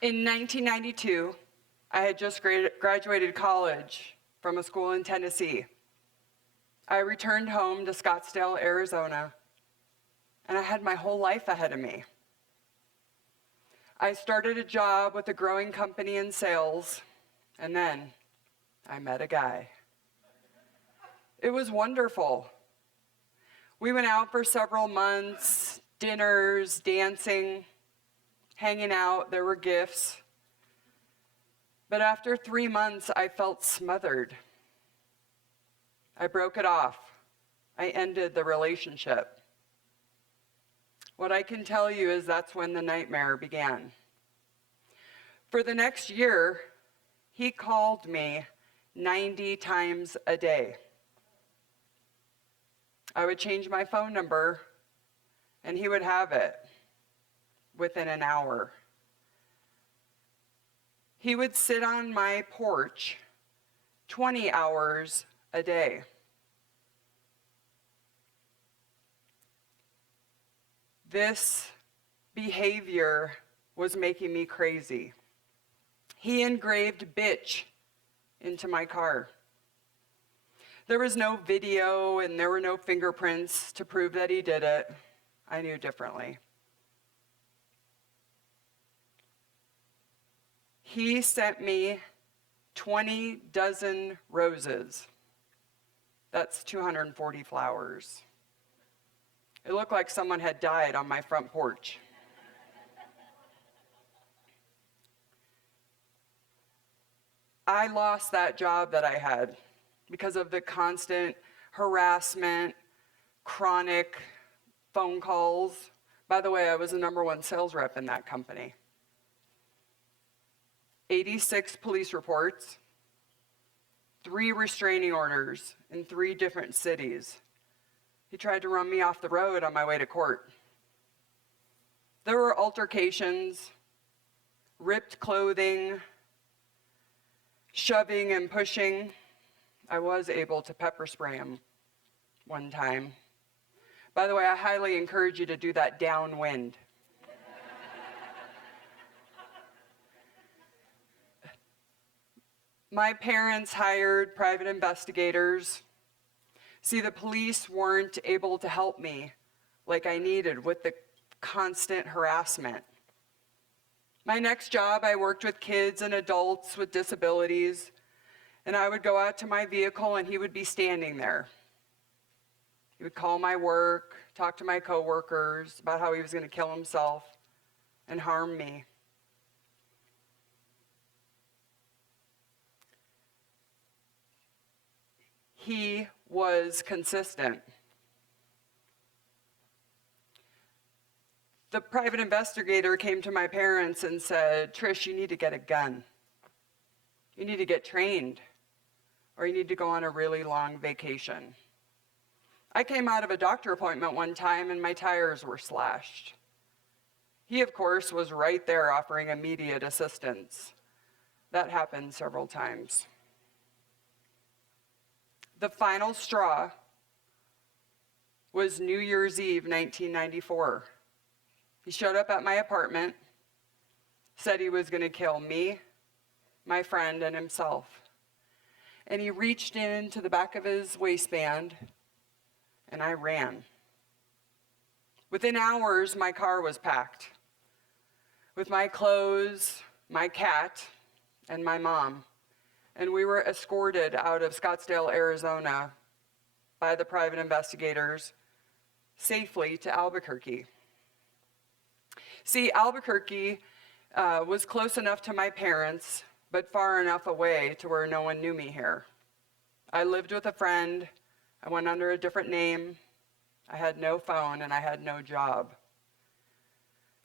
In 1992, I had just graduated college from a school in Tennessee. I returned home to Scottsdale, Arizona, and I had my whole life ahead of me. I started a job with a growing company in sales, and then I met a guy. It was wonderful. We went out for several months, dinners, dancing, hanging out, there were gifts. But after 3 months, I felt smothered. I broke it off. I ended the relationship. What I can tell you is that's when the nightmare began. For the next year, he called me 90 times a day. I would change my phone number, and he would have it within an hour. He would sit on my porch 20 hours a day. This behavior was making me crazy. He engraved bitch into my car. There was no video and there were no fingerprints to prove that he did it. I knew differently. He sent me 20 dozen roses. That's 240 flowers. It looked like someone had died on my front porch. I lost that job that I had because of the constant harassment, chronic phone calls. By the way, I was the #1 sales rep in that company. 86 police reports, 3 restraining orders in 3 different cities. He tried to run me off the road on my way to court. There were altercations, ripped clothing, shoving and pushing. I was able to pepper spray him one time. By the way, I highly encourage you to do that downwind. My parents hired private investigators. See, the police weren't able to help me like I needed with the constant harassment. My next job, I worked with kids and adults with disabilities, and I would go out to my vehicle and he would be standing there. He would call my work, talk to my coworkers about how he was going to kill himself and harm me. He was consistent. The private investigator came to my parents and said, "Trish, you need to get a gun. You need to get trained, or you need to go on a really long vacation." I came out of a doctor appointment one time and my tires were slashed. He, of course, was right there offering immediate assistance. That happened several times. The final straw was New Year's Eve, 1994. He showed up at my apartment, said he was going to kill me, my friend, and himself. And he reached into the back of his waistband, and I ran. Within hours, my car was packed with my clothes, my cat, and my mom. And we were escorted out of Scottsdale, Arizona by the private investigators safely to Albuquerque. See, Albuquerque was close enough to my parents, but far enough away to where no one knew me here. I lived with a friend. I went under a different name. I had no phone and I had no job.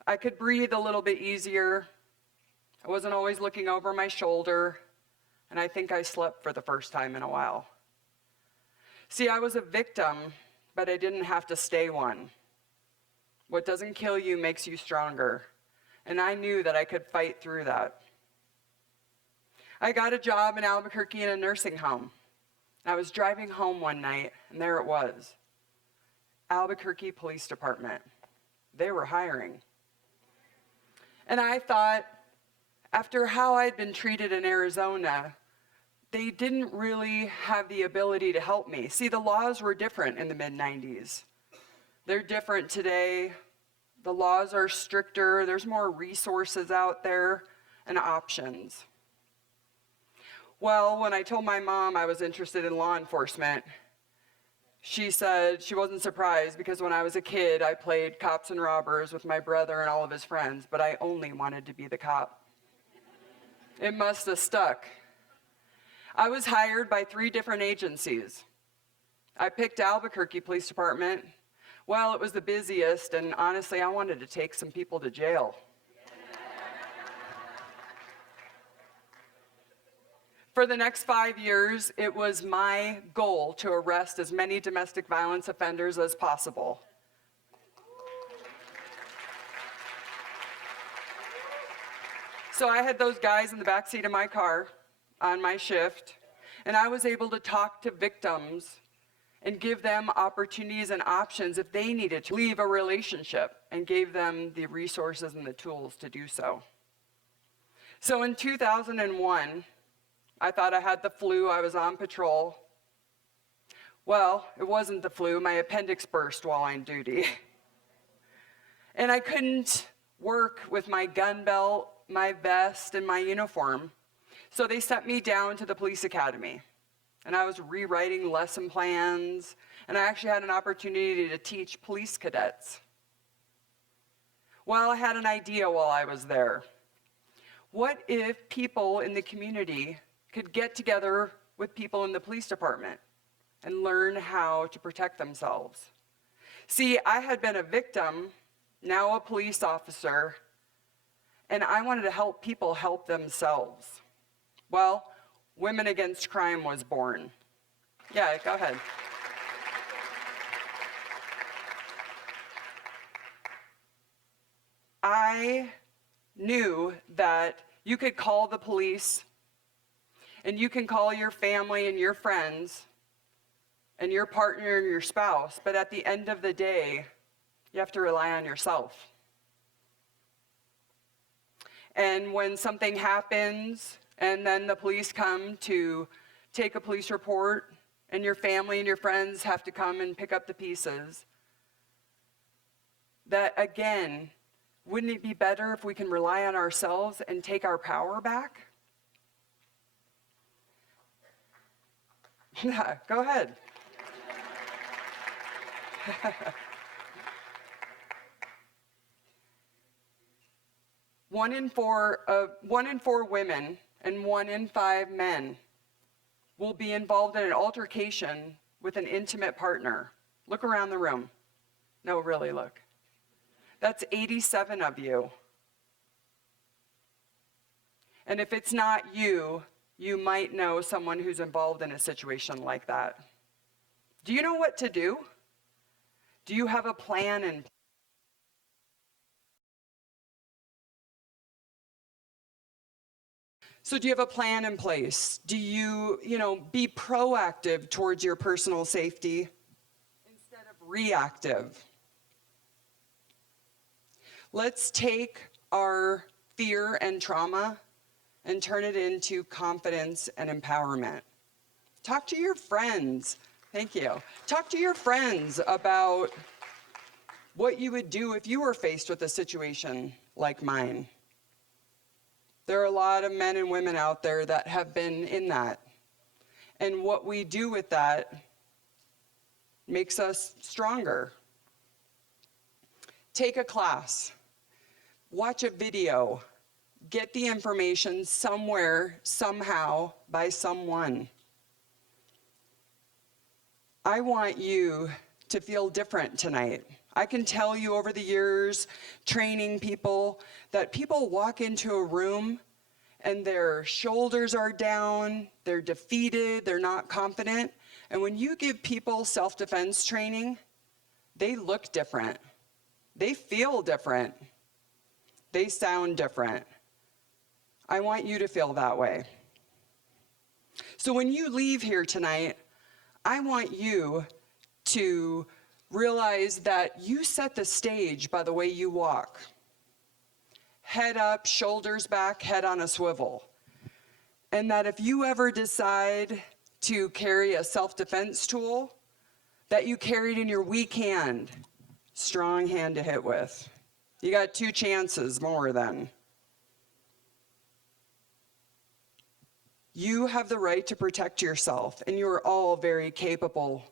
I could breathe a little bit easier. I wasn't always looking over my shoulder. And I think I slept for the first time in a while. See, I was a victim, but I didn't have to stay one. What doesn't kill you makes you stronger. And I knew that I could fight through that. I got a job in Albuquerque in a nursing home. I was driving home one night, and there it was. Albuquerque Police Department. They were hiring. And I thought, After how I'd been treated in Arizona, they didn't really have the ability to help me. See, the laws were different in the mid-90s. They're different today. The laws are stricter. There's more resources out there and options. Well, when I told my mom I was interested in law enforcement, she said she wasn't surprised because when I was a kid, I played cops and robbers with my brother and all of his friends, but I only wanted to be the cop. It must have stuck. I was hired by 3 different agencies. I picked Albuquerque Police Department. Well, it was the busiest, and honestly, I wanted to take some people to jail. For the next 5 years, it was my goal to arrest as many domestic violence offenders as possible. So I had those guys in the backseat of my car on my shift, and I was able to talk to victims and give them opportunities and options if they needed to leave a relationship, and gave them the resources and the tools to do so. So in 2001, I thought I had the flu. I was on patrol. Well, it wasn't the flu. My appendix burst while on duty. And I couldn't work with my gun belt, my vest, and my uniform. So they sent me down to the police academy. And I was rewriting lesson plans, and I actually had an opportunity to teach police cadets. Well, I had an idea while I was there. What if people in the community could get together with people in the police department and learn how to protect themselves? See, I had been a victim, now a police officer, and I wanted to help people help themselves. Well, Women Against Crime was born. Yeah, go ahead. I knew that you could call the police, and you can call your family and your friends and your partner and your spouse, but at the end of the day, you have to rely on yourself. And when something happens, and then the police come to take a police report, and your family and your friends have to come and pick up the pieces, that again, wouldn't it be better if we can rely on ourselves and take our power back? Yeah, go ahead. One in four women and 1 in 5 men will be involved in an altercation with an intimate partner. Look around the room. No, really, look. That's 87 of you. And if it's not you, you might know someone who's involved in a situation like that. Do you know what to do? Do you have a plan in place? So do you have a plan in place? Do you, be proactive towards your personal safety instead of reactive? Let's take our fear and trauma and turn it into confidence and empowerment. Talk to your friends. Thank you. Talk to your friends about what you would do if you were faced with a situation like mine. There are a lot of men and women out there that have been in that. And what we do with that makes us stronger. Take a class. Watch a video. Get the information somewhere, somehow, by someone. I want you to feel different tonight. I can tell you over the years, training people, that people walk into a room and their shoulders are down, they're defeated, they're not confident. And when you give people self-defense training, they look different. They feel different. They sound different. I want you to feel that way. So when you leave here tonight, I want you to realize that you set the stage by the way you walk. head up, shoulders back, head on a swivel. And that if you ever decide to carry a self-defense tool, that you carried in your weak hand, strong hand to hit with. You got 2 chances more then. You have the right to protect yourself, and you are all very capable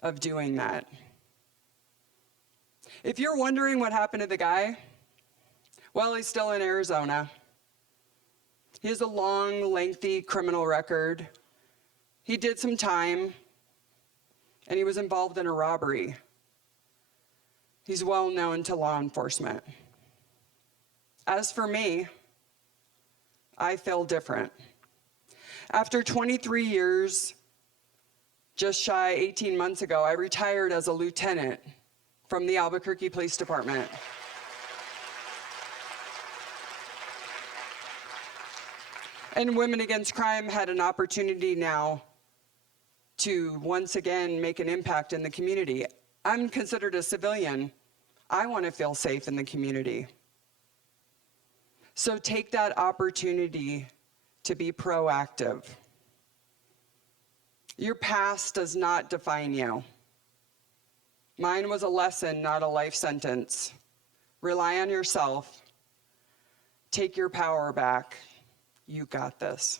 of doing that. If you're wondering what happened to the guy, well, he's still in Arizona. He has a long, lengthy criminal record. He did some time, and he was involved in a robbery. He's well known to law enforcement. As for me, I feel different. After 23 years, just shy 18 months ago, I retired as a lieutenant from the Albuquerque Police Department. And Women Against Crime had an opportunity now to once again make an impact in the community. I'm considered a civilian. I want to feel safe in the community. So take that opportunity to be proactive. Your past does not define you. Mine was a lesson, not a life sentence. Rely on yourself. Take your power back. You got this.